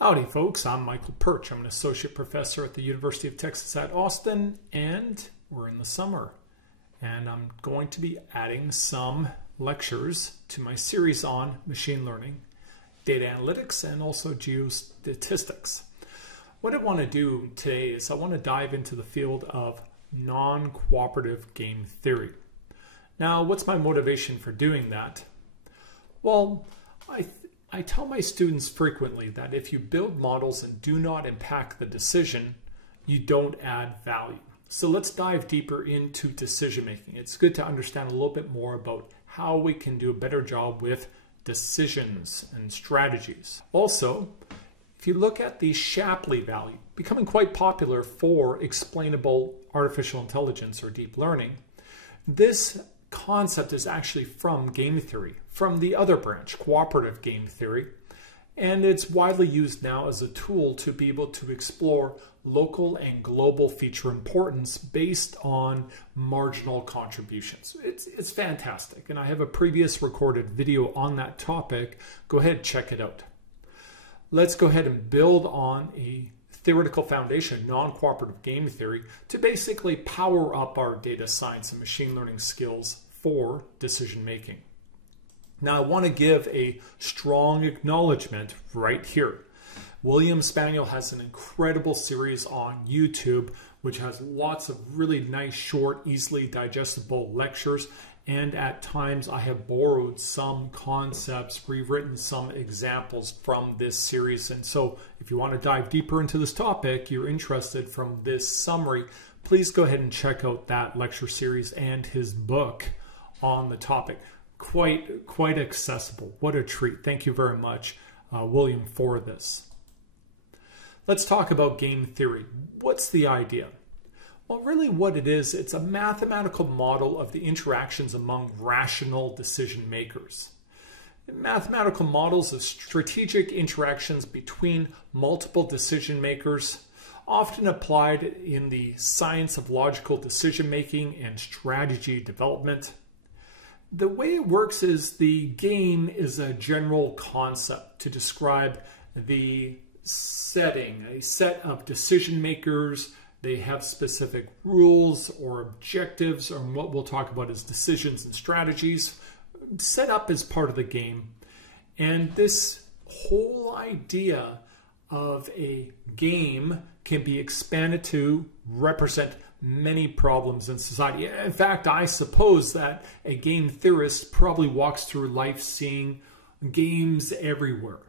Howdy folks, I'm Michael Perch. I'm an associate professor at the University of Texas at Austin, and we're in the summer. And I'm going to be adding some lectures to my series on machine learning, data analytics, and also geostatistics. What I want to do today is I want to dive into the field of non-cooperative game theory. Now, what's my motivation for doing that? Well, I tell my students frequently that if you build models and do not impact the decision, you don't add value. So let's dive deeper into decision making. It's good to understand a little bit more about how we can do a better job with decisions and strategies. Also, if you look at the Shapley value, becoming quite popular for explainable artificial intelligence or deep learning, this concept is actually from game theory, from the other branch, cooperative game theory, and it's widely used now as a tool to be able to explore local and global feature importance based on marginal contributions. It's fantastic, and I have a previous recorded video on that topic. Go ahead and check it out. Let's go ahead and build on a theoretical foundation, non-cooperative game theory, to basically power up our data science and machine learning skills for decision making. Now, I want to give a strong acknowledgement right here. William Spaniel has an incredible series on YouTube, which has lots of really nice, short, easily digestible lectures. And at times I have borrowed some concepts, rewritten some examples from this series. And so if you want to dive deeper into this topic, you're interested from this summary, please go ahead and check out that lecture series and his book on the topic. Quite accessible. What a treat. Thank you very much, William, for this. Let's talk about game theory. What's the idea? Well, really what it is, it's a mathematical model of the interactions among rational decision makers. Mathematical models of strategic interactions between multiple decision makers, often applied in the science of logical decision making and strategy development. The way it works is the game is a general concept to describe the setting, a set of decision makers. They have specific rules or objectives, or what we'll talk about as decisions and strategies set up as part of the game. And this whole idea of a game can be expanded to represent many problems in society. In fact, I suppose that a game theorist probably walks through life seeing games everywhere.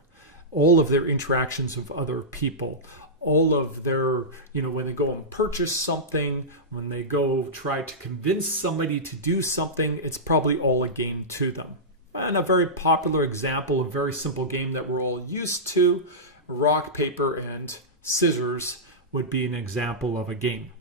All of their interactions with other people, all of their, when they go and purchase something, when they go try to convince somebody to do something, it's probably all a game to them. And a very popular example, a very simple game that we're all used to, rock, paper, and scissors would be an example of a game.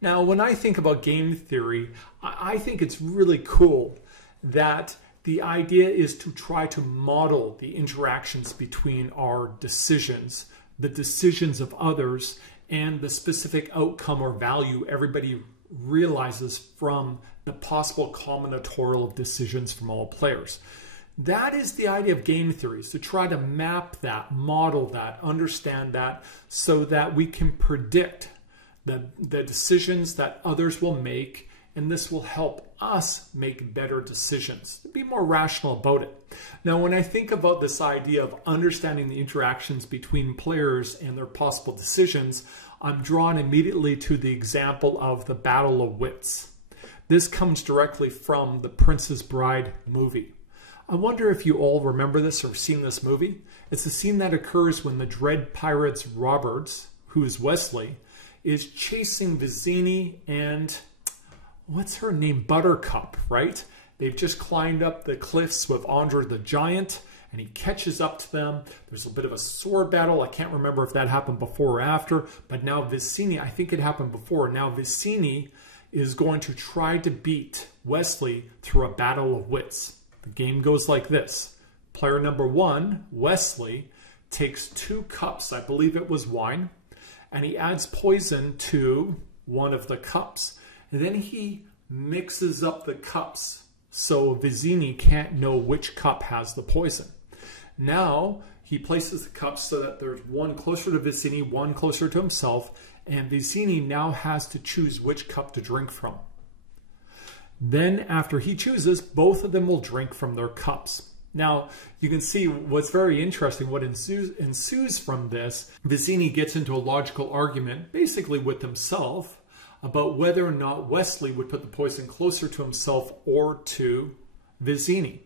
Now, when I think about game theory, I think it's really cool that the idea is to try to model the interactions between our decisions, the decisions of others, and the specific outcome or value everybody realizes from the possible combinatorial of decisions from all players. That is the idea of game theory, is to try to map that, model that, understand that, so that we can predict the decisions that others will make, and this will help us make better decisions, be more rational about it. Now, when I think about this idea of understanding the interactions between players and their possible decisions, I'm drawn immediately to the example of the Battle of Wits. This comes directly from the Princess Bride movie. I wonder if you all remember this or have seen this movie. It's a scene that occurs when the Dread Pirates Roberts, who is Wesley, is chasing Vizzini and what's her name? Buttercup, right? They've just climbed up the cliffs with Andre the Giant, and he catches up to them. There's a bit of a sword battle. I can't remember if that happened before or after, but now Vizzini, I think it happened before. Now Vizzini is going to try to beat Wesley through a battle of wits. The game goes like this. Player number 1, Wesley, takes 2 cups, I believe it was wine, and he adds poison to one of the cups. And then he mixes up the cups so Vizzini can't know which cup has the poison. Now he places the cups so that there's one closer to Vicini, one closer to himself, and Vicini now has to choose which cup to drink from. Then after he chooses, both of them will drink from their cups. Now, you can see what's very interesting, what ensues from this. Vicini gets into a logical argument, basically with himself, about whether or not Wesley would put the poison closer to himself or to Vicini.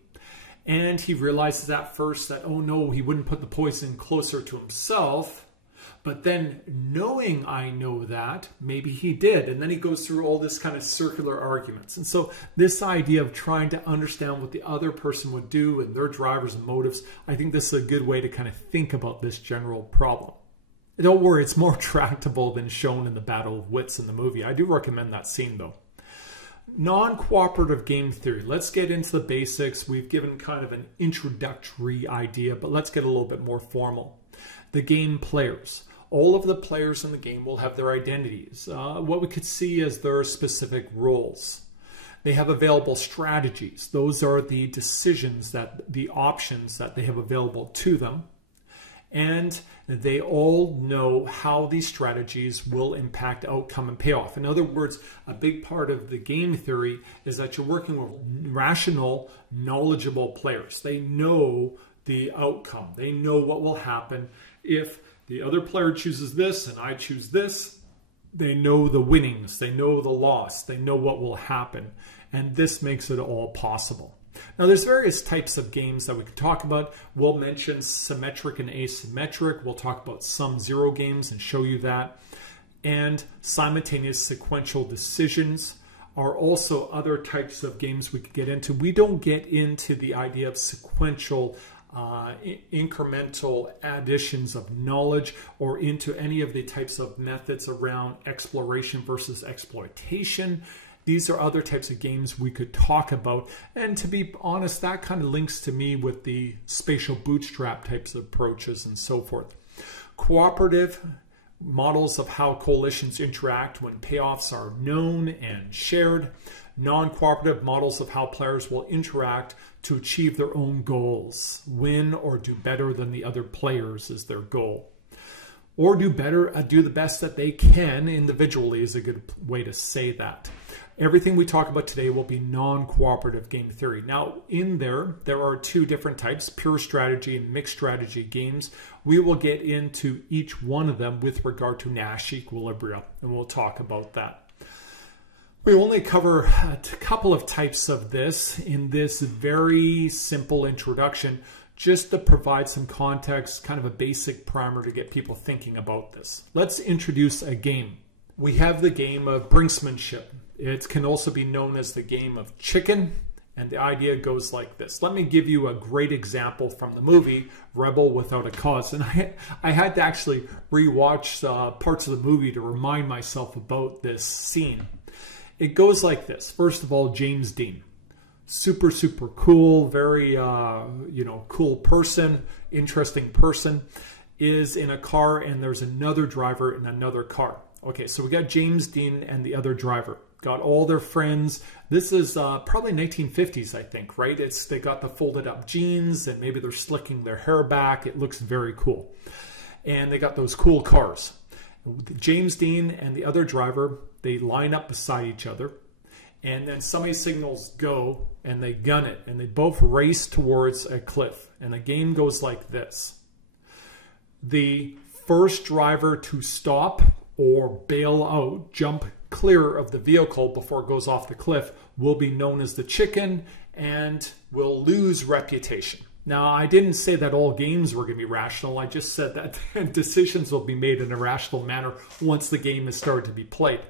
And he realizes at first that, oh no, he wouldn't put the poison closer to himself. But then knowing I know that, maybe he did. And then he goes through all this kind of circular arguments. And so this idea of trying to understand what the other person would do and their drivers and motives, I think this is a good way to kind of think about this general problem. Don't worry, it's more tractable than shown in the Battle of Wits in the movie. I do recommend that scene though. Non-cooperative game theory. Let's get into the basics. We've given kind of an introductory idea, but let's get a little bit more formal. The game players. All of the players in the game will have their identities. What we could see as their specific roles. They have available strategies. Those are the decisions, the options that they have available to them. And they all know how these strategies will impact outcome and payoff. In other words, a big part of the game theory is that you're working with rational, knowledgeable players. They know the outcome. They know what will happen if the other player chooses this and I choose this. They know the winnings. They know the loss. They know what will happen. And this makes it all possible. Now, there's various types of games that we could talk about. We'll mention symmetric and asymmetric. We'll talk about sum-zero games and show you that. And simultaneous sequential decisions are also other types of games we could get into. We don't get into the idea of sequential incremental additions of knowledge or into any of the types of methods around exploration versus exploitation. These are other types of games we could talk about. And to be honest, that kind of links to me with the spatial bootstrap types of approaches and so forth. Cooperative models of how coalitions interact when payoffs are known and shared. Non-cooperative models of how players will interact to achieve their own goals. Win or do better than the other players is their goal. Or do the best that they can individually is a good way to say that. Everything we talk about today will be non-cooperative game theory. Now, in there are two different types, pure strategy and mixed strategy games. We will get into each one of them with regard to Nash Equilibrium, and we'll talk about that. We only cover a couple of types of this in this very simple introduction, just to provide some context, kind of a basic primer to get people thinking about this. Let's introduce a game. We have the game of Brinksmanship. It can also be known as the game of chicken, and the idea goes like this. Let me give you a great example from the movie Rebel Without a Cause. And I had to actually rewatch parts of the movie to remind myself about this scene. It goes like this. First of all, James Dean. Super, super cool, very, cool person, interesting person, is in a car and there's another driver in another car. Okay, so we got James Dean and the other driver. Got all their friends. This is probably 1950s, I think, right? They got the folded up jeans and maybe they're slicking their hair back. It looks very cool. And they got those cool cars. James Dean and the other driver, they line up beside each other. And then somebody signals go and they gun it. And they both race towards a cliff. And the game goes like this. The first driver to stop or bail out, jump clear of the vehicle before it goes off the cliff, will be known as the chicken and will lose reputation. Now, I didn't say that all games were going to be rational. I just said that decisions will be made in a rational manner once the game has started to be played.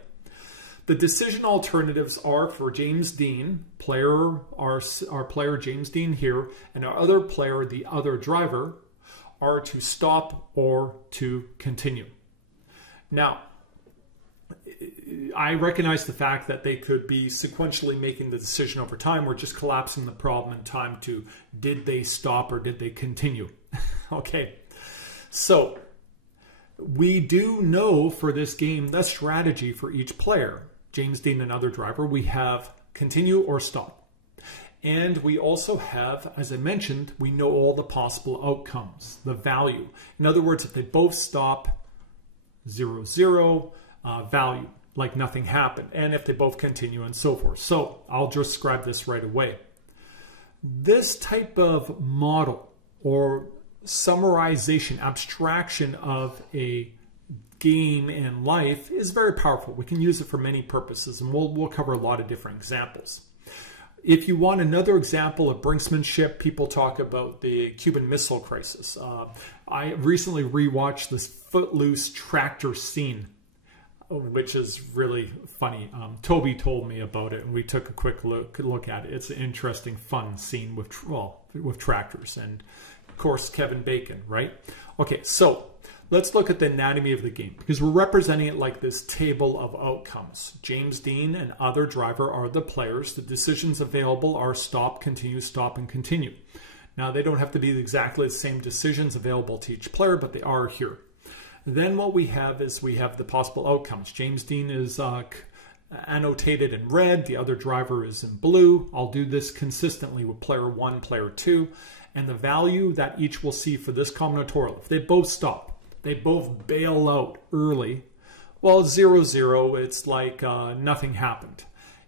The decision alternatives are for James Dean, our player James Dean here, and our other player, the other driver, are to stop or to continue. Now, I recognize the fact that they could be sequentially making the decision over time. We're just collapsing the problem in time to did they stop or did they continue? Okay, so we do know for this game the strategy for each player. James Dean and other driver, we have continue or stop. And we also have, as I mentioned, we know all the possible outcomes, the value. In other words, if they both stop, 0, 0, value, like nothing happened. And if they both continue and so forth. So I'll just describe this right away. This type of model or summarization, abstraction of a game in life is very powerful. We can use it for many purposes, and we'll cover a lot of different examples. If you want another example of Brinksmanship, people talk about the Cuban Missile Crisis. I recently rewatched this Footloose tractor scene, which is really funny. Toby told me about it, and we took a quick look at it. It's an interesting, fun scene with tractors, and of course Kevin Bacon, right? Okay, so let's look at the anatomy of the game, because we're representing it like this table of outcomes. James Dean and other driver are the players. The decisions available are stop, continue, stop, and continue. Now, they don't have to be exactly the same decisions available to each player, but they are here. Then what we have is we have the possible outcomes. James Dean is annotated in red. The other driver is in blue. I'll do this consistently with player 1, player 2. And the value that each will see for this combinatorial, if they both stop, they both bail out early, well, 0, 0, it's like nothing happened.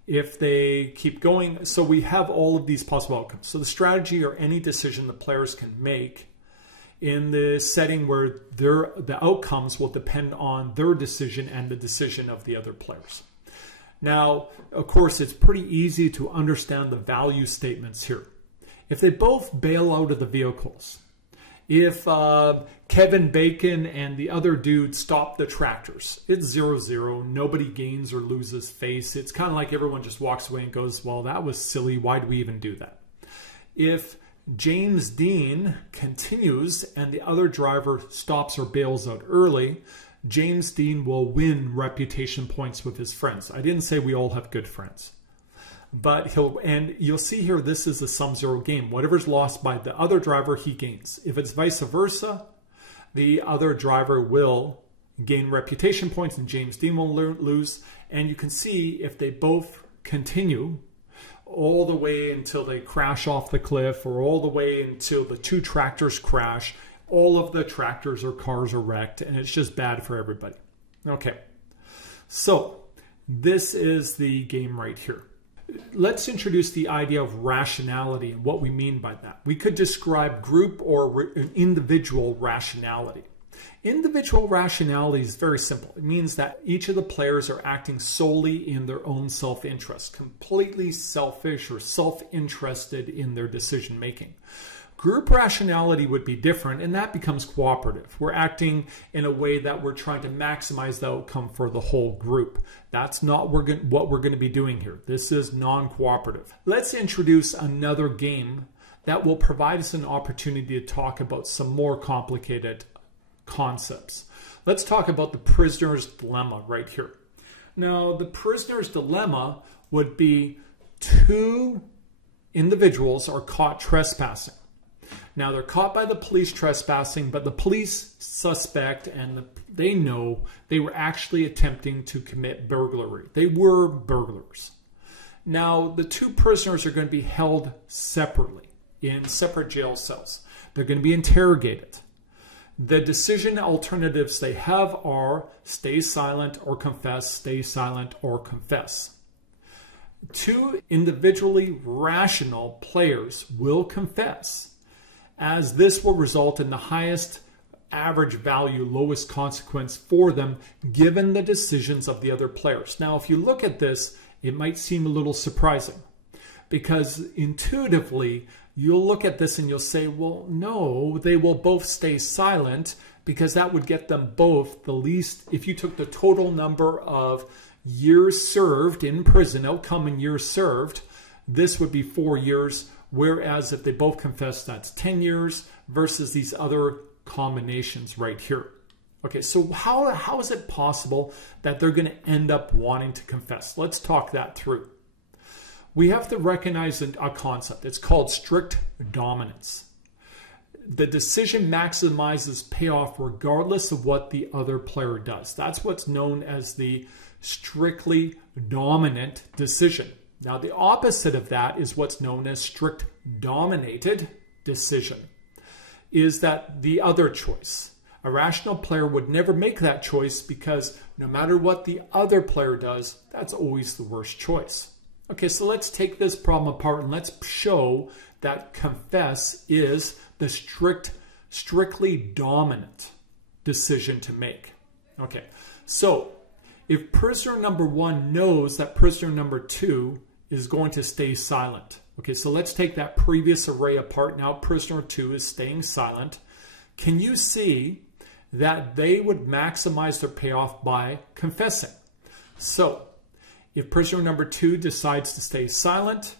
If they keep going, so we have all of these possible outcomes. So the strategy or any decision the players can make in the setting where the outcomes will depend on their decision and the decision of the other players. Now, of course, it's pretty easy to understand the value statements here. If they both bail out of the vehicles, if Kevin Bacon and the other dude stop the tractors, it's 0, 0. Nobody gains or loses face. It's kind of like everyone just walks away and goes, well, that was silly. Why do we even do that? If James Dean continues and the other driver stops or bails out early, James Dean will win reputation points with his friends. I didn't say we all have good friends. But and you'll see here, this is a sum-zero game. Whatever's lost by the other driver, he gains. If it's vice versa, the other driver will gain reputation points and James Dean will lose. And you can see if they both continue all the way until they crash off the cliff, or all the way until the two tractors crash, all of the tractors or cars are wrecked, and it's just bad for everybody. Okay, so this is the game right here. Let's introduce the idea of rationality and what we mean by that. We could describe group or individual rationality. Individual rationality is very simple. It means that each of the players are acting solely in their own self-interest, completely selfish or self-interested in their decision making. Group rationality would be different, and that becomes cooperative. We're acting in a way that we're trying to maximize the outcome for the whole group. That's not what we're going to be doing here. This is non-cooperative. Let's introduce another game that will provide us an opportunity to talk about some more complicated concepts. Let's talk about the prisoner's dilemma right here. Now, the prisoner's dilemma would be two individuals are caught trespassing. Now, they're caught by the police trespassing, but the police suspect and they know they were actually attempting to commit burglary. They were burglars. Now, the two prisoners are going to be held separately in separate jail cells. They're going to be interrogated. The decision alternatives they have are stay silent or confess, stay silent or confess. Two individually rational players will confess, as this will result in the highest average value, lowest consequence for them, given the decisions of the other players. Now, if you look at this, it might seem a little surprising, because intuitively, you'll look at this and you'll say, well, no, they will both stay silent, because that would get them both the least. If you took the total number of years served in prison, outcome in years served, this would be 4 years. Whereas if they both confess, that's 10 years versus these other combinations right here. Okay, so how is it possible that they're going to end up wanting to confess? Let's talk that through. We have to recognize a concept. It's called strict dominance. The decision maximizes payoff regardless of what the other player does. That's what's known as the strictly dominant decision. Now, the opposite of that is what's known as strict dominated decision, is that the other choice. A rational player would never make that choice because no matter what the other player does, that's always the worst choice. Okay, so let's take this problem apart and let's show that confess is the strictly dominant decision to make. Okay, so if prisoner number 1 knows that prisoner number 2 is going to stay silent. Okay, so let's take that previous array apart. Now prisoner 2 is staying silent. Can you see that they would maximize their payoff by confessing? So if prisoner number 2 decides to stay silent,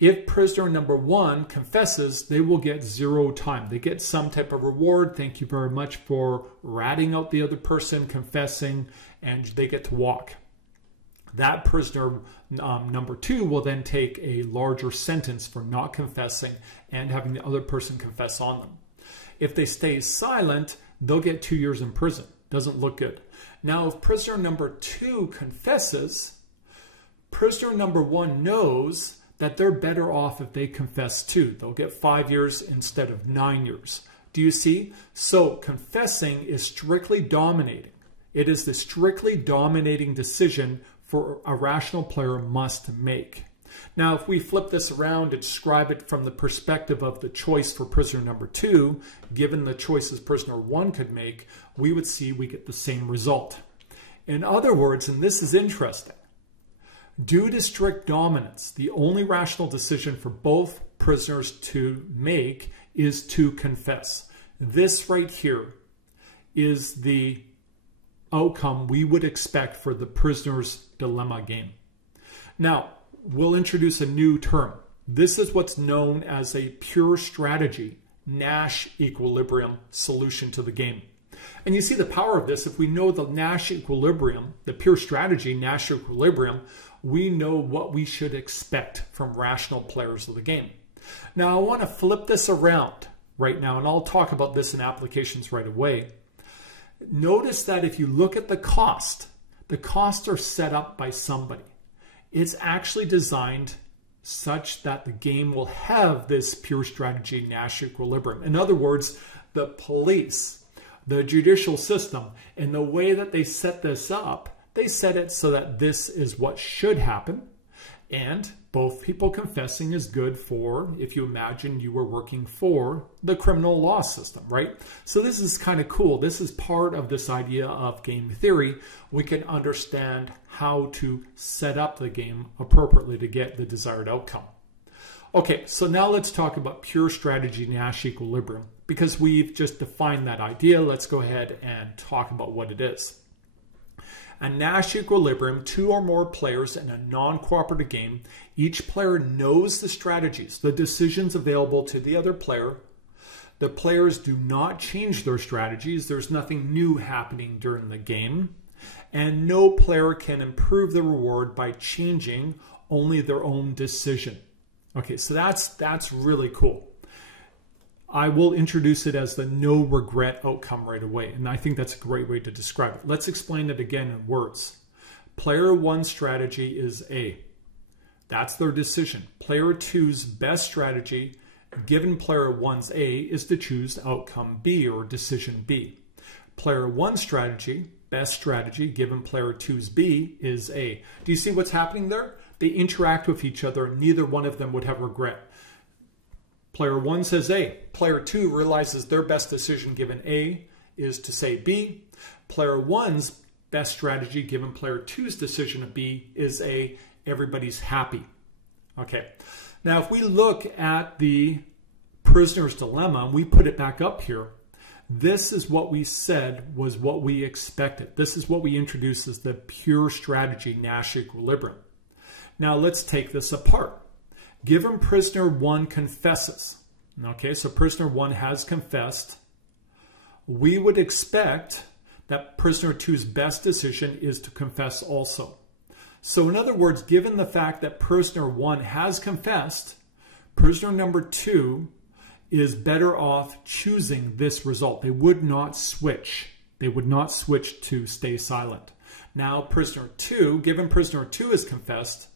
if prisoner number 1 confesses, they will get 0 time. They get some type of reward. Thank you very much for ratting out the other person, confessing, and they get to walk. That prisoner number 2 will then take a larger sentence for not confessing and having the other person confess on them. If they stay silent, they'll get 2 years in prison. Doesn't look good. Now, if prisoner number 2 confesses, prisoner number 1 knows that they're better off if they confess too. They'll get 5 years instead of 9 years. Do you see? So confessing is strictly dominating. It is the strictly dominating decision for a rational player must make. Now, if we flip this around and describe it from the perspective of the choice for prisoner number 2, given the choices prisoner 1 could make, we would see we get the same result. In other words, and this is interesting, due to strict dominance, the only rational decision for both prisoners to make is to confess. This right here is the outcome we would expect for the prisoner's dilemma game. Now, we'll introduce a new term. This is what's known as a pure strategy, Nash Equilibrium solution to the game. And you see the power of this. If we know the Nash Equilibrium, the pure strategy, Nash Equilibrium, we know what we should expect from rational players of the game. Now, I want to flip this around right now, and I'll talk about this in applications right away. Notice that if you look at the costs are set up by somebody. It's actually designed such that the game will have this pure strategy Nash Equilibrium. In other words, the police, the judicial system, and the way that they set this up, they set it so that this is what should happen. And both people confessing is good for, if you imagine you were working for the criminal law system, right? So this is kind of cool. This is part of this idea of game theory. We can understand how to set up the game appropriately to get the desired outcome. Okay, so now let's talk about pure strategy Nash Equilibrium. Because we've just defined that idea, let's go ahead and talk about what it is. A Nash Equilibrium, 2 or more players in a non-cooperative game, each player knows the strategies, the decisions available to the other player. The players do not change their strategies. There's nothing new happening during the game. And no player can improve the reward by changing only their own decision. Okay, so that's really cool. I will introduce it as the no regret outcome right away. And I think that's a great way to describe it. Let's explain it again in words. Player 1's strategy is A. That's their decision. Player 2's best strategy, given player 1's A, is to choose outcome B or decision B. Player 1's strategy, best strategy, given player 2's B, is A. Do you see what's happening there? They interact with each other. Neither one of them would have regret. Player 1 says A. Player 2 realizes their best decision given A is to say B. Player 1's best strategy given player 2's decision of B is A. Everybody's happy. Okay. Now, if we look at the prisoner's dilemma, and we put it back up here, this is what we said was what we expected. This is what we introduced as the pure strategy Nash Equilibrium. Now, let's take this apart. Given prisoner 1 confesses, okay, so prisoner 1 has confessed, we would expect that prisoner 2's best decision is to confess also. So in other words, given the fact that prisoner 1 has confessed, prisoner number 2 is better off choosing this result. They would not switch. They would not switch to stay silent. Now, prisoner 2, given prisoner 2 has confessed,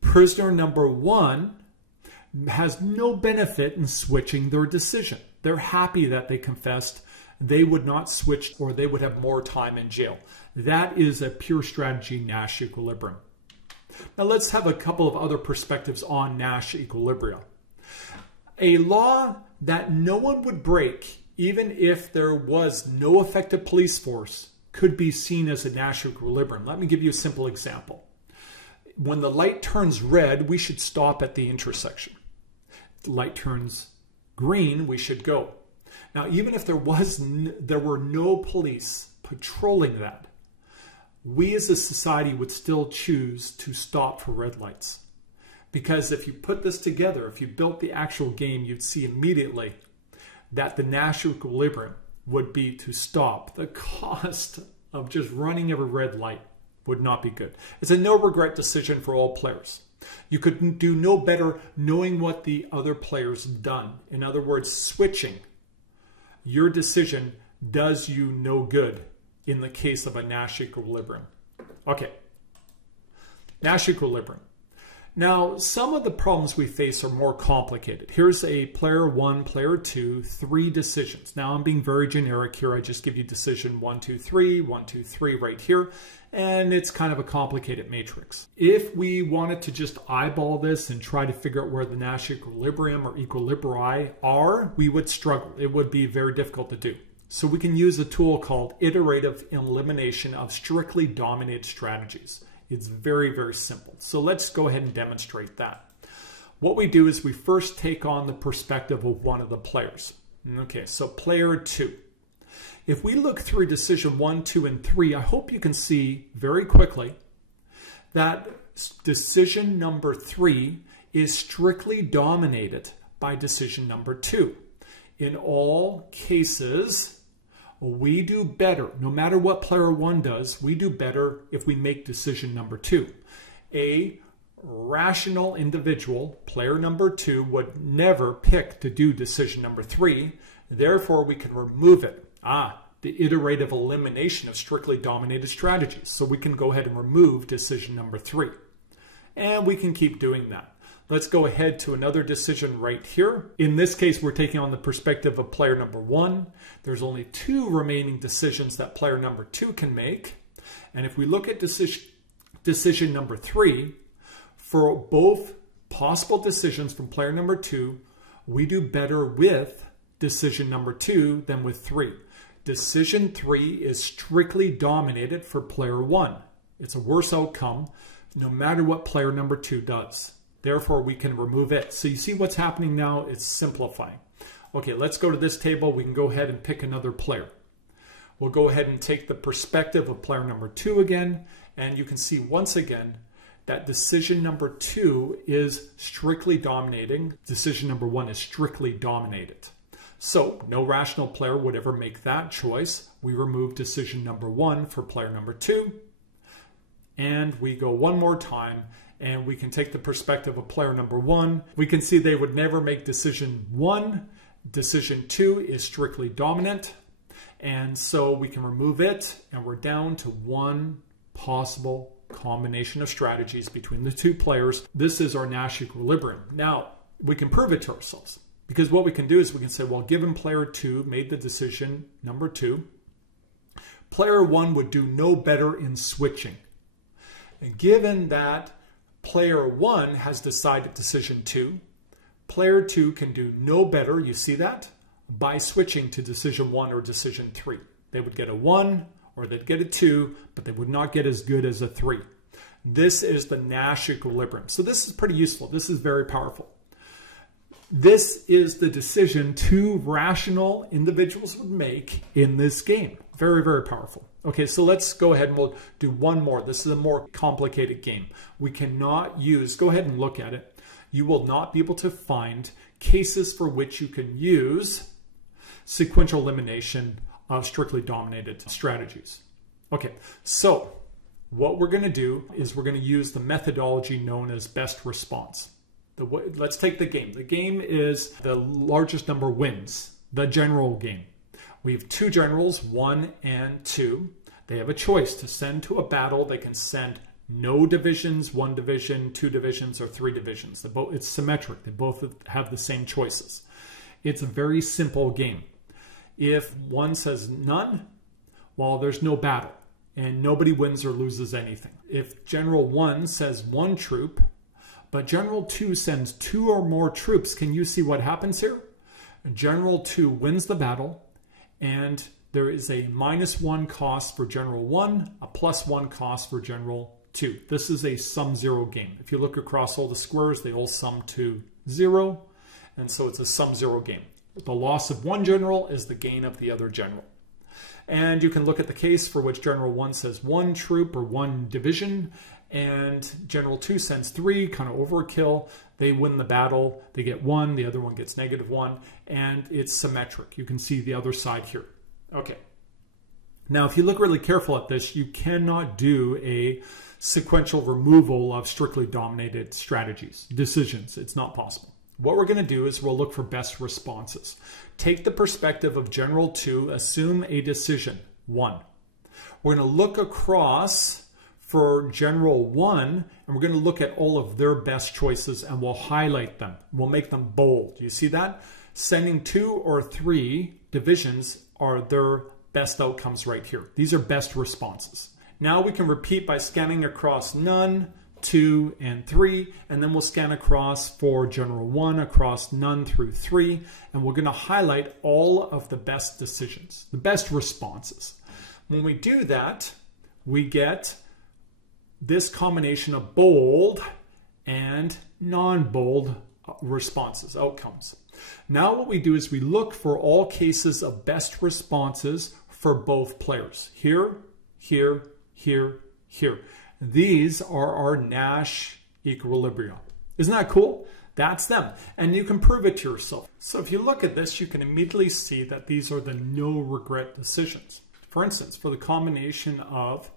Prisoner number one has no benefit in switching their decision. They're happy that they confessed. They would not switch, or they would have more time in jail. That is a pure strategy Nash equilibrium. Now let's have a couple of other perspectives on Nash equilibrium. A law that no one would break, even if there was no effective police force, could be seen as a Nash equilibrium. Let me give you a simple example. When the light turns red, we should stop at the intersection. If the light turns green, we should go. Now, even if there were no police patrolling that, we as a society would still choose to stop for red lights. Because if you put this together, if you built the actual game, you'd see immediately that the Nash equilibrium would be to stop. The cost of just running every red light would not be good. It's a no-regret decision for all players. You could do no better knowing what the other player's done. In other words, switching your decision does you no good in the case of a Nash equilibrium. Okay, Nash equilibrium. Now, some of the problems we face are more complicated. Here's a player one, player two, 3 decisions. Now, I'm being very generic here. I just give you decision 1, 2, 3, 1, 2, 3 right here. And it's kind of a complicated matrix. If we wanted to just eyeball this and try to figure out where the Nash equilibrium or equilibrii are, we would struggle. It would be very difficult to do. So we can use a tool called iterative elimination of strictly dominated strategies. It's very, very simple. So let's go ahead and demonstrate that. What we do is we first take on the perspective of one of the players. Okay, so player 2. If we look through decision 1, 2, and 3, I hope you can see very quickly that decision number 3 is strictly dominated by decision number 2. In all cases, we do better. No matter what player 1 does, we do better if we make decision number 2. A rational individual, player number 2, would never pick to do decision number 3. Therefore, we can remove it. The iterative elimination of strictly dominated strategies. So we can go ahead and remove decision number 3. And we can keep doing that. Let's go ahead to another decision right here. In this case, we're taking on the perspective of player number 1. There's only 2 remaining decisions that player number 2 can make. And if we look at decision number 3, for both possible decisions from player number 2, we do better with decision number 2 than with 3. Decision 3 is strictly dominated for player 1. It's a worse outcome no matter what player number 2 does. Therefore, we can remove it. So you see what's happening now? It's simplifying. Okay, let's go to this table. We can go ahead and pick another player. We'll go ahead and take the perspective of player number 2 again. And you can see once again that decision number 2 is strictly dominating. Decision number 1 is strictly dominated. So no rational player would ever make that choice. We remove decision number 1 for player number 2. And we go one more time. And we can take the perspective of player number 1. We can see they would never make decision 1. Decision 2 is strictly dominant. And so we can remove it. And we're down to one possible combination of strategies between the 2 players. This is our Nash equilibrium. Now, we can prove it to ourselves. Because what we can do is we can say, well, given player 2 made the decision number 2, player 1 would do no better in switching. And given that player 1 has decided decision 2, player 2 can do no better, you see that, by switching to decision 1 or decision 3. They would get a 1 or they'd get a 2, but they would not get as good as a 3. This is the Nash equilibrium. So this is pretty useful. This is very powerful. This is the decision 2 rational individuals would make in this game. Very, very powerful. Okay, so let's go ahead and we'll do one more. This is a more complicated game. We cannot use, go ahead and look at it. You will not be able to find cases for which you can use sequential elimination of strictly dominated strategies. Okay, so what we're going to do is we're going to use the methodology known as best response. Let's take the game. The game is the largest number wins, the general game. We have 2 generals, 1 and 2. They have a choice to send to a battle. They can send No divisions, one division, two divisions, or three divisions. It's symmetric. They both have the same choices. It's a very simple game. If one says none, well, there's no battle, and nobody wins or loses anything. If General 1 says 1 troop, but General 2 sends 2 or more troops, can you see what happens here? General 2 wins the battle, and there is a -1 cost for General 1, a +1 cost for General 2. This is a sum zero game. If you look across all the squares, they all sum to 0, and so it's a sum zero game. The loss of one general is the gain of the other general. And you can look at the case for which General 1 says 1 troop or 1 division, and General 2 sends 3, kind of overkill. They win the battle, they get 1, the other one gets -1, and it's symmetric. You can see the other side here. Okay. Now, if you look really careful at this, you cannot do a sequential removal of strictly dominated strategies, decisions. It's not possible. What we're going to do is we'll look for best responses. Take the perspective of General 2, assume a decision, 1. We're going to look across for General 1, and we're going to look at all of their best choices, and we'll highlight them. We'll make them bold. You see that? Sending 2 or 3 divisions are their best outcomes right here. These are best responses. Now we can repeat by scanning across none, 2, and 3, and then we'll scan across for General 1 across none through 3, and we're going to highlight all of the best decisions, the best responses. When we do that, we get this combination of bold and non-bold responses, outcomes. Now what we do is we look for all cases of best responses for both players. Here, here, here, here. These are our Nash Equilibrium. Isn't that cool? That's them. And you can prove it to yourself. So if you look at this, you can immediately see that these are the no regret decisions. For instance, for the combination of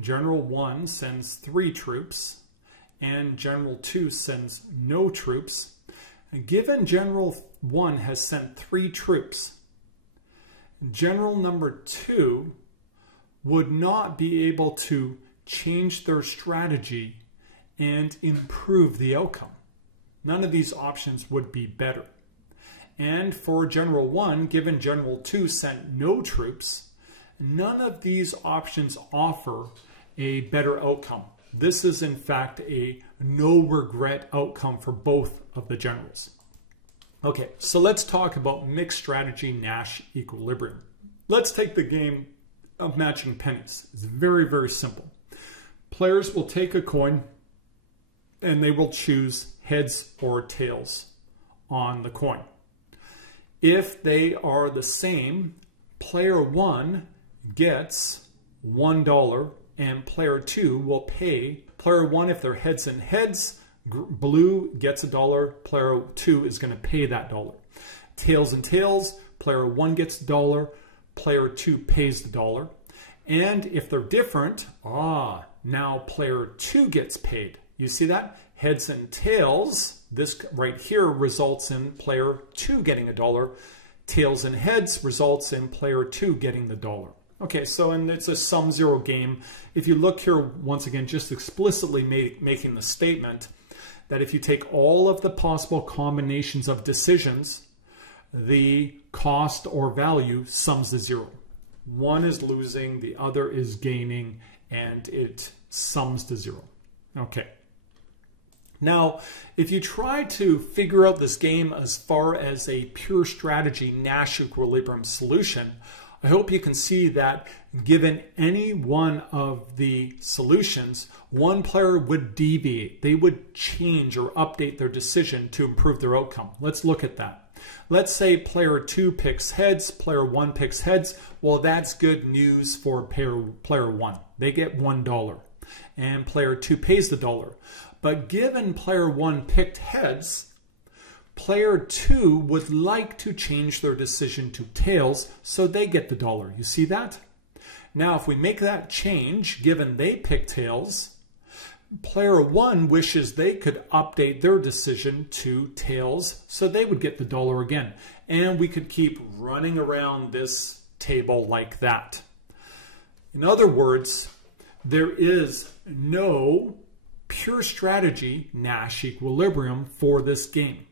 General 1 sends 3 troops and General 2 sends no troops, and given General 1 has sent 3 troops, General number 2 would not be able to change their strategy and improve the outcome. None of these options would be better. And for General 1, given General 2 sent no troops, none of these options offer a better outcome. This is in fact a no regret outcome for both of the generals. Okay, so let's talk about mixed strategy Nash Equilibrium. Let's take the game of matching pennies. It's very, very simple. Players will take a coin and they will choose heads or tails on the coin. If they are the same, player 1 gets $1 and player 2 will pay. Player 1, if they're heads and heads, blue gets $1, player 2 is going to pay that $1. Tails and tails, player 1 gets $1, player 2 pays the $1. And if they're different, now player 2 gets paid. You see that? Heads and tails, this right here results in player 2 getting $1. Tails and heads results in player 2 getting the $1. Okay, so and it's a sum zero game. If you look here, once again, just explicitly making the statement that if you take all of the possible combinations of decisions, the cost or value sums to 0. One is losing, the other is gaining, and it sums to 0. Okay. Now, if you try to figure out this game as far as a pure strategy Nash Equilibrium solution, I hope you can see that given any one of the solutions, one player would deviate. They would change or update their decision to improve their outcome. Let's look at that. Let's say player 2 picks heads, player 1 picks heads. Well, that's good news for player 1. They get $1 and player 2 pays the $1. But given player 1 picked heads, player 2 would like to change their decision to tails, so they get the $1. You see that? Now, if we make that change, given they pick tails, player 1 wishes they could update their decision to tails, so they would get the $1 again. And we could keep running around this table like that. In other words, there is no pure strategy Nash equilibrium for this game.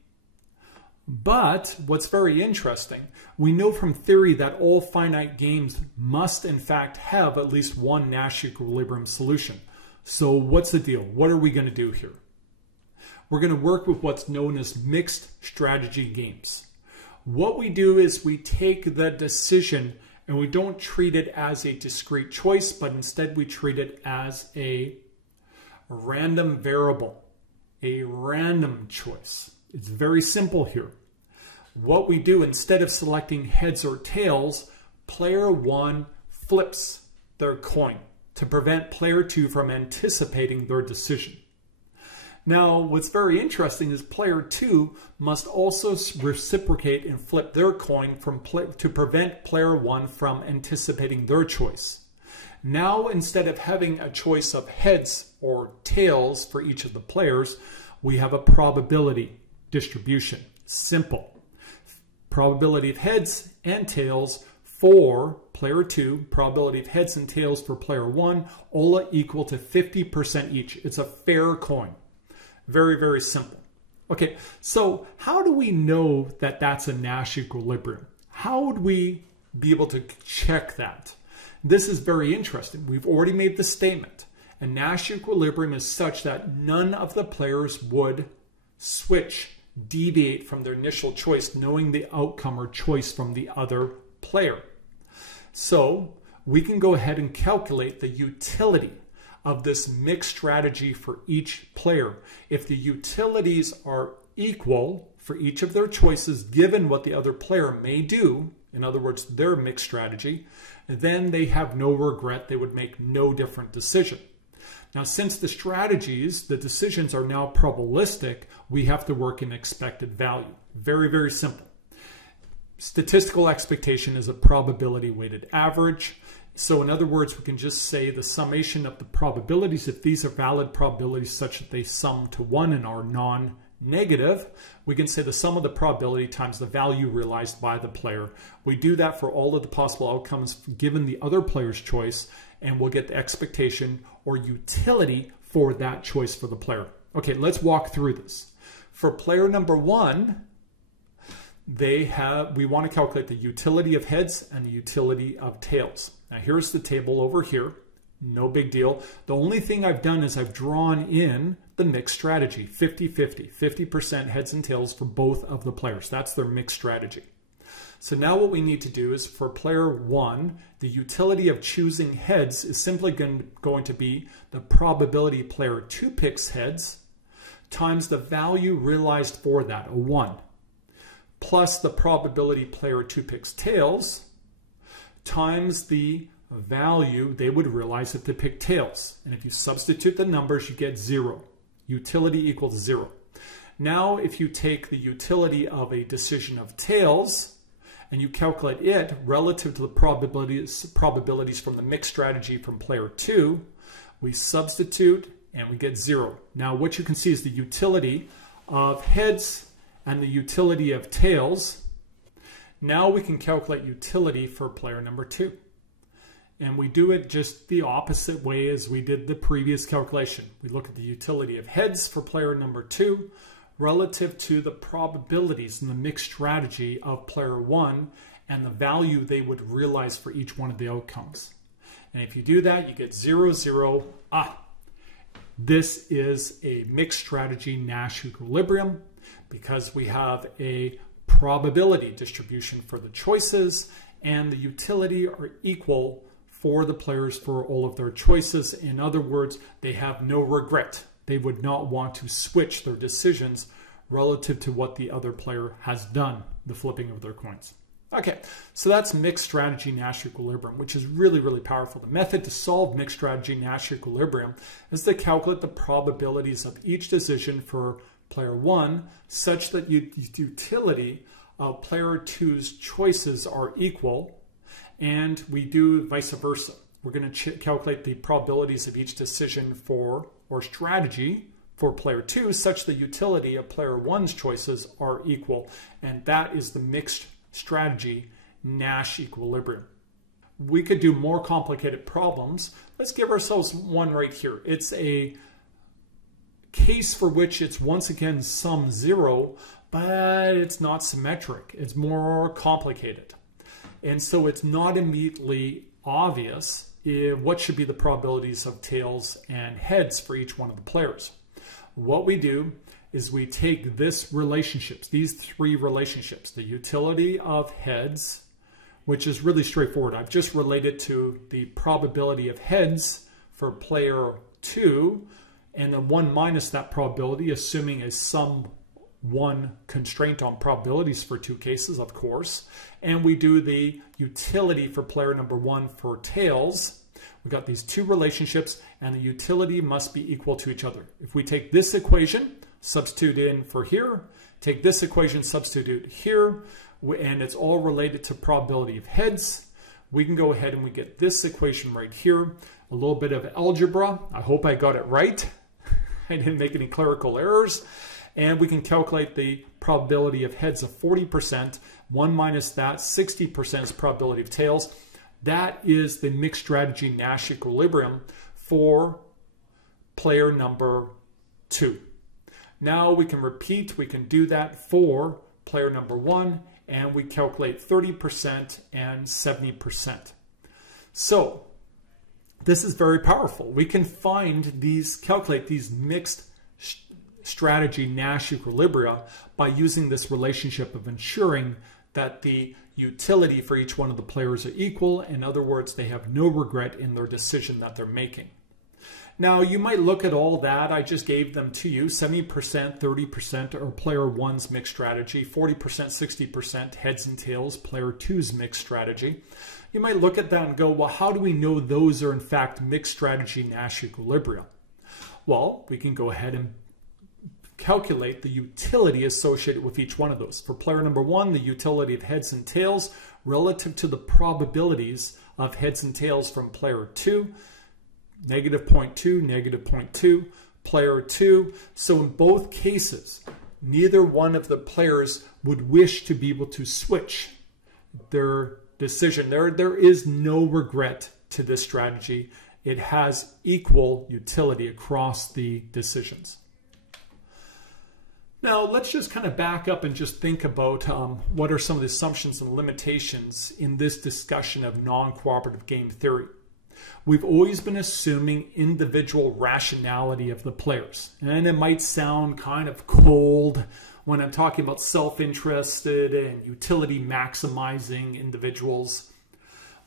But what's very interesting, we know from theory that all finite games must in fact have at least one Nash equilibrium solution. So what's the deal? What are we going to do here? We're going to work with what's known as mixed strategy games. What we do is we take the decision and we don't treat it as a discrete choice, but instead we treat it as a random variable, a random choice. It's very simple here. What we do, instead of selecting heads or tails, player 1 flips their coin to prevent player 2 from anticipating their decision. Now, what's very interesting is player 2 must also reciprocate and flip their coin to prevent player 1 from anticipating their choice. Now, instead of having a choice of heads or tails for each of the players, we have a probability distribution. Simple. Probability of heads and tails for player 2, probability of heads and tails for player 1, all equal to 50% each. It's a fair coin. Very, very simple. Okay, so how do we know that that's a Nash equilibrium? How would we be able to check that? This is very interesting. We've already made the statement. A Nash equilibrium is such that none of the players would deviate from their initial choice, knowing the outcome or choice from the other player. So we can go ahead and calculate the utility of this mixed strategy for each player. If the utilities are equal for each of their choices, given what the other player may do, in other words, their mixed strategy, then they have no regret. They would make no different decision. Now, since the decisions are now probabilistic, we have to work in expected value. Very, very simple. Statistical expectation is a probability weighted average. So in other words, we can just say the summation of the probabilities, if these are valid probabilities such that they sum to 1 and are non-negative, we can say the sum of the probability times the value realized by the player. We do that for all of the possible outcomes given the other player's choice, and we'll get the expectation or utility for that choice for the player. Okay, let's walk through this. For player number 1, we want to calculate the utility of heads and the utility of tails. Now here's the table over here. No big deal. The only thing I've done is I've drawn in the mixed strategy, 50-50, 50% heads and tails for both of the players. That's their mixed strategy. So now what we need to do is for player 1, the utility of choosing heads is simply going to be the probability player 2 picks heads times the value realized for that, a 1, plus the probability player 2 picks tails times the value they would realize if they pick tails. And if you substitute the numbers, you get 0. Utility equals 0. Now, if you take the utility of a decision of tails and you calculate it relative to the probabilities from the mixed strategy from player 2, we substitute and we get 0. Now, what you can see is the utility of heads and the utility of tails. Now we can calculate utility for player number 2. And we do it just the opposite way as we did the previous calculation. We look at the utility of heads for player number 2 relative to the probabilities in the mixed strategy of player 1 and the value they would realize for each one of the outcomes. And if you do that, you get 0, 0. This is a mixed strategy Nash equilibrium because we have a probability distribution for the choices and the utility are equal for the players for all of their choices. In other words, they have no regret. They would not want to switch their decisions relative to what the other player has done, the flipping of their coins. Okay, so that's mixed strategy Nash equilibrium, which is really, really powerful. The method to solve mixed strategy Nash equilibrium is to calculate the probabilities of each decision for player 1 such that the utility of player 2's choices are equal, and we do vice versa. We're going to calculate the probabilities of each decision for or strategy for player 2 such the utility of player 1's choices are equal, and that is the mixed strategy Nash equilibrium. we could do more complicated problems. Let's give ourselves one right here. It's a case for which it's once again sum 0, but it's not symmetric. It's more complicated. And so it's not immediately obvious what should be the probabilities of tails and heads for each one of the players. What we do is we take these relationships, these three relationships, the utility of heads, which is really straightforward. I've just related to the probability of heads for player 2, and then 1 minus that probability, assuming a sum 1 constraint on probabilities for 2 cases, of course. And we do the utility for player number 1 for tails. We've got these 2 relationships, and the utility must be equal to each other. If we take this equation, substitute in for here, take this equation, substitute here, and it's all related to probability of heads, we can go ahead and we get this equation right here. A little bit of algebra. I hope I got it right. I didn't make any clerical errors. And we can calculate the probability of heads of 40%. 1 minus that, 60% is probability of tails. That is the mixed strategy Nash equilibrium for player number 2. Now we can repeat, we can do that for player number 1, and we calculate 30% and 70%. So this is very powerful. We can calculate these mixed strategy Nash equilibria by using this relationship of ensuring that the utility for each one of the players are equal. In other words, they have no regret in their decision that they're making. Now, you might look at all that. I just gave them to you. 70%, 30% are player 1's mixed strategy. 40%, 60% heads and tails, player 2's mixed strategy. You might look at that and go, well, how do we know those are in fact mixed strategy Nash equilibria? Well, we can go ahead and calculate the utility associated with each one of those. For player number 1, the utility of heads and tails relative to the probabilities of heads and tails from player 2. Negative 0.2, negative 0.2, player 2. So in both cases, neither one of the players would wish to be able to switch their decision. There is no regret to this strategy. It has equal utility across the decisions. Now, let's just kind of back up and just think about what are some of the assumptions and limitations in this discussion of non-cooperative game theory. We've always been assuming individual rationality of the players. And it might sound kind of cold when I'm talking about self-interested and utility maximizing individuals.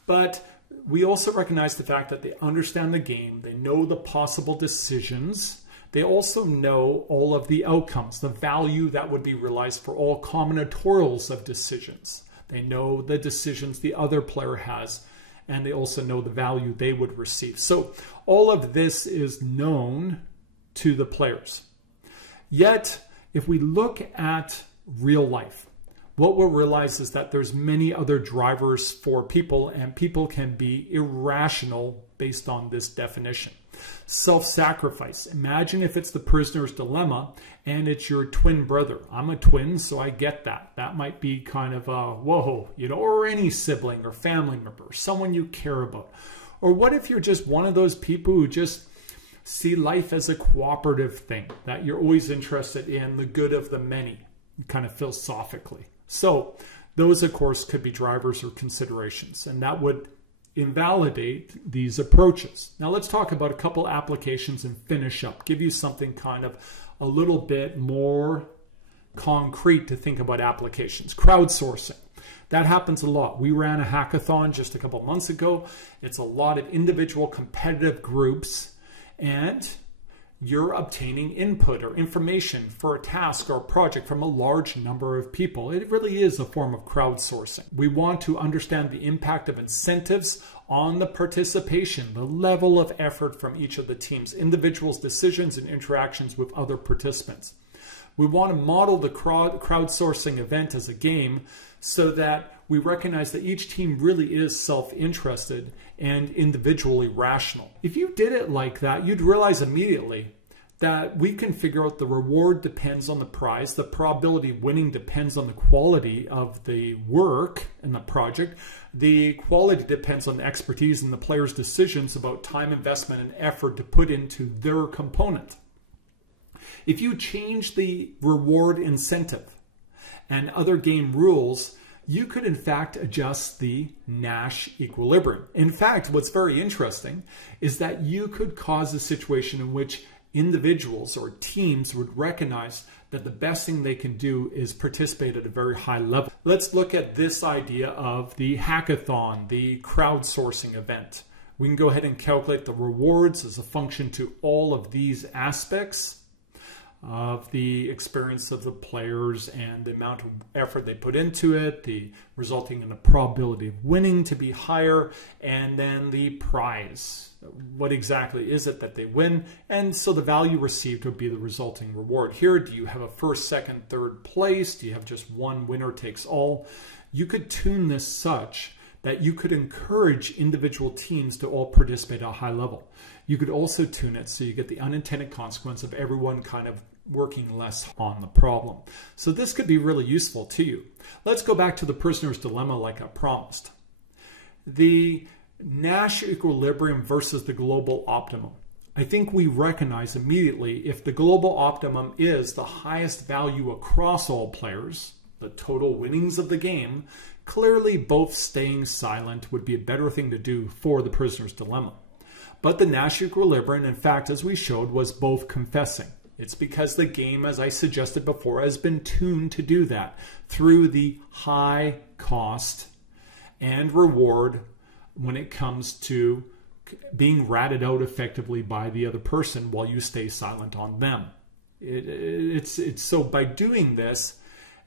But we also recognize the fact that they understand the game, they know the possible decisions, they also know all of the outcomes, the value that would be realized for all combinatorials of decisions. They know the decisions the other player has, and they also know the value they would receive. So all of this is known to the players. Yet, if we look at real life, what we'll realize is that there's many other drivers for people, and people can be irrational based on this definition. Self-sacrifice. Imagine if it's the prisoner's dilemma and it's your twin brother. I'm a twin, so I get that. That might be kind of a whoa, or any sibling or family member, or someone you care about. Or what if you're just one of those people who just see life as a cooperative thing, that you're always interested in the good of the many, kind of philosophically. So those, of course, could be drivers or considerations, and that would invalidate these approaches. Now let's talk about a couple applications and finish up, give you something kind of a little bit more concrete to think about applications. Crowdsourcing. That happens a lot. We ran a hackathon just a couple months ago. It's a lot of individual competitive groups, and you're obtaining input or information for a task or a project from a large number of people. It really is a form of crowdsourcing. We want to understand the impact of incentives on the participation, the level of effort from each of the teams, individuals' decisions and interactions with other participants. We want to model the crowdsourcing event as a game so that we recognize that each team really is self-interested and individually rational. If you did it like that, you'd realize immediately that we can figure out the reward depends on the prize, the probability of winning depends on the quality of the work and the project, the quality depends on the expertise and the player's decisions about time investment and effort to put into their component. If you change the reward incentive and other game rules, you could in fact adjust the Nash equilibrium. In fact, what's very interesting is that you could cause a situation in which individuals or teams would recognize that the best thing they can do is participate at a very high level. Let's look at this idea of the hackathon, the crowdsourcing event. We can go ahead and calculate the rewards as a function to all of these aspects of the experience of the players and the amount of effort they put into it, the resulting in a probability of winning to be higher, and then the prize. What exactly is it that they win? And so the value received would be the resulting reward. Here, do you have a first, second, third place? Do you have just one winner takes all? You could tune this such that you could encourage individual teams to all participate at a high level. You could also tune it so you get the unintended consequence of everyone kind of working less on the problem. So this could be really useful to you. Let's go back to the prisoner's dilemma like I promised. The Nash equilibrium versus the global optimum. I think we recognize immediately if the global optimum is the highest value across all players, the total winnings of the game, clearly both staying silent would be a better thing to do for the prisoner's dilemma. But the Nash equilibrium, in fact, as we showed, was both confessing. It's because the game, as I suggested before, has been tuned to do that through the high cost and reward when it comes to being ratted out effectively by the other person while you stay silent on them. So by doing this,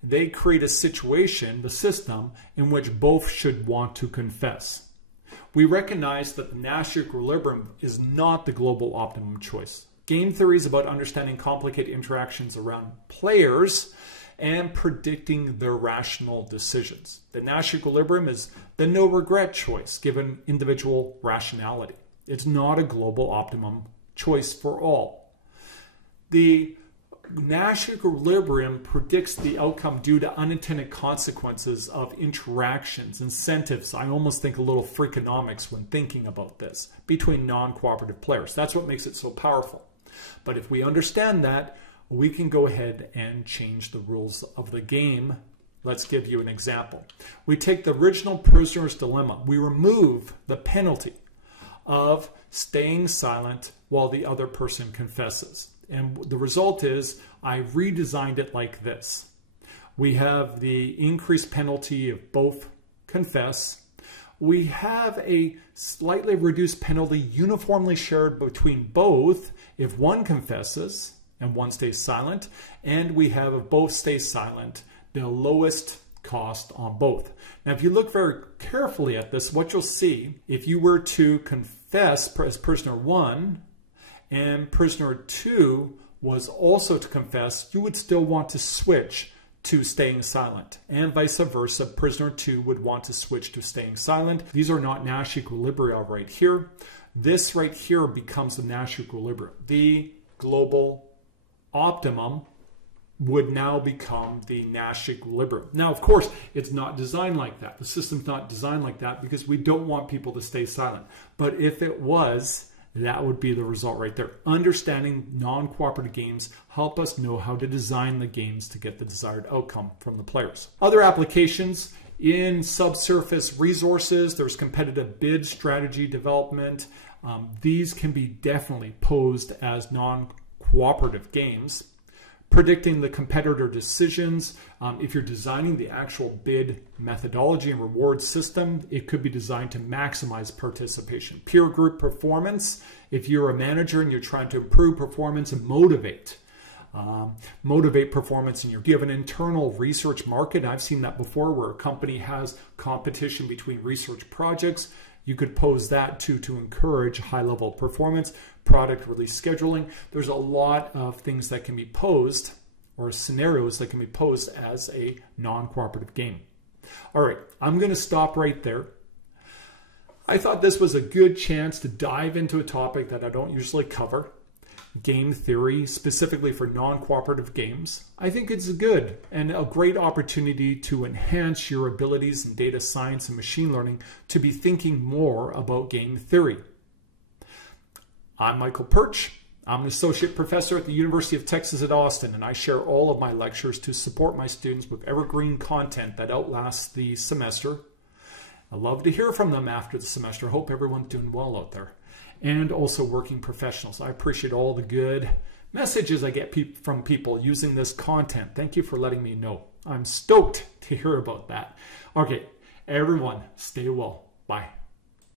they create a situation, the system, in which both should want to confess. We recognize that the Nash equilibrium is not the global optimum choice. Game theory is about understanding complicated interactions around players and predicting their rational decisions. The Nash equilibrium is the no-regret choice given individual rationality. It's not a global optimum choice for all. The Nash equilibrium predicts the outcome due to unintended consequences of interactions, incentives. I almost think a little freakonomics when thinking about this between non-cooperative players. That's what makes it so powerful. But if we understand that, we can go ahead and change the rules of the game. Let's give you an example. We take the original prisoner's dilemma. We remove the penalty of staying silent while the other person confesses. And the result is I redesigned it like this. We have the increased penalty of both confess. We have a slightly reduced penalty uniformly shared between both if one confesses and one stays silent. And we have if both stay silent, the lowest cost on both. Now, if you look very carefully at this, what you'll see, if you were to confess as prisoner 1 and prisoner 2 was also to confess, you would still want to switch to staying silent, and vice versa. Prisoner 2 would want to switch to staying silent. These are not Nash equilibria right here. This right here becomes the Nash equilibrium. The global optimum would now become the Nash equilibrium. Now, of course, it's not designed like that. The system's not designed like that because we don't want people to stay silent. But if it was, that would be the result right there. Understanding non-cooperative games help us know how to design the games to get the desired outcome from the players. Other applications in subsurface resources, there's competitive bid strategy development. These can be definitely posed as non-cooperative games. Predicting the competitor decisions. If you're designing the actual bid methodology and reward system, it could be designed to maximize participation. Peer group performance. If you're a manager and you're trying to improve performance and motivate performance, and you have an internal research market. I've seen that before where a company has competition between research projects. You could pose that to encourage high-level performance, product release scheduling. There's a lot of things that can be posed, or scenarios that can be posed as a non-cooperative game. All right, I'm going to stop right there. I thought this was a good chance to dive into a topic that I don't usually cover. game theory, specifically for non-cooperative games, I think it's good and a great opportunity to enhance your abilities in data science and machine learning to be thinking more about game theory. I'm Michael Perch. I'm an associate professor at the University of Texas at Austin, and I share all of my lectures to support my students with evergreen content that outlasts the semester. I love to hear from them after the semester. Hope everyone's doing well out there. And also working professionals. I appreciate all the good messages I get from people using this content. Thank you for letting me know. I'm stoked to hear about that. Okay, everyone, stay well. Bye.